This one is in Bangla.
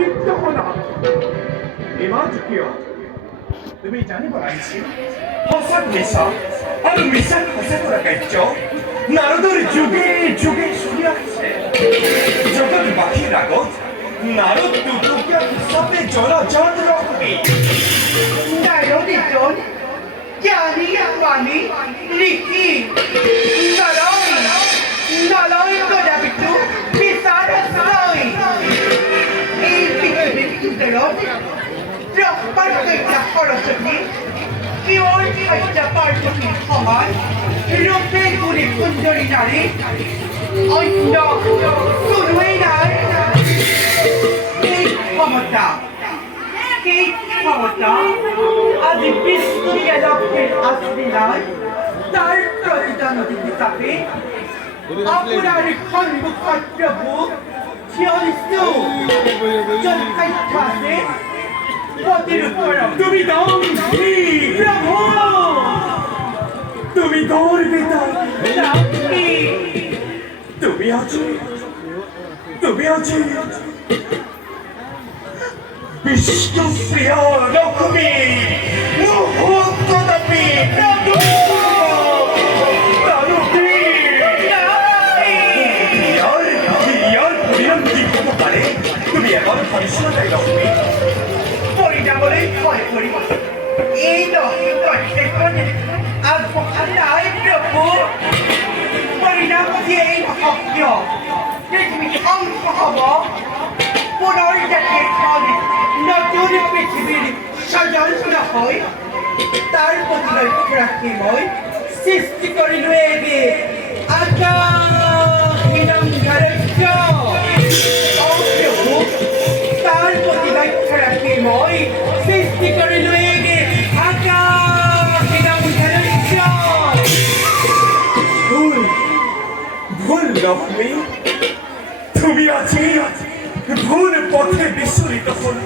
লিপ্ত হলা ইমান কিয় তুমি জানিব লাগিছিল সঁচাক মিছা আৰু মিছাক সঁচা কৰা কাৰ্য নাৰদৰ যুগে যুগে চলি আহিছে জগতবাসীৰ আগত নারদ দুটুকিয়া হিসাবে জনজাত রকমে নারদ এজন জ্ঞানী মানি লিখি নলয় তথাপিতো বিচাৰ নয় এই পৃথিৱীৰ ভিতৰত ব্ৰহ্মাণ্ড সৰস্বতী কিয়ৰ খাদ্য পাৰ্বতীৰ সমান ৰূপে গুণে সুন্দৰী নাৰী অন্য কোনোৱেই নাই এই ক্ষমতা আজি বিশ্ববিদ্যালয়ের আসবিলায় তার প্রতিদানতি হিসাবে আপনার সম্মুখত প্রভু থিয়ৰিছো যথার্থ আছে পতির উপর তুমি দাম প্রভু তুমি গর্বিত রাত্রি তুমি আছো বিষ্ণুপ্রিয় লক্ষ্মী মুহূর্তদাপি তুমি এমন পরিশ্রমটাই লক্ষ্মী পরিণামলৈ ভয় কৰিব এই প্ৰত্যেকখন আগবঢ়াই প্ৰভু পৰিণাম দিয়েই সত্য পৃথিৱী ধ্বংস হ'ব পুনৰ যাতে নতুন পৃথিৱীৰ সজন নহয় তাৰ প্ৰতি লক্ষ্য ৰাখি মই সৃষ্টি কৰিলো এবিধ আকাশহীনম ঘৰস্য প্ৰভু তাৰ প্ৰতি লক্ষ্য ৰাখি মই সৃষ্টি কৰিলো এবিধ আকাশহীনম ঘৰস্য ভুল লক্ষ্মী তুমি আছি ভুল পথে বিস্মৃত হল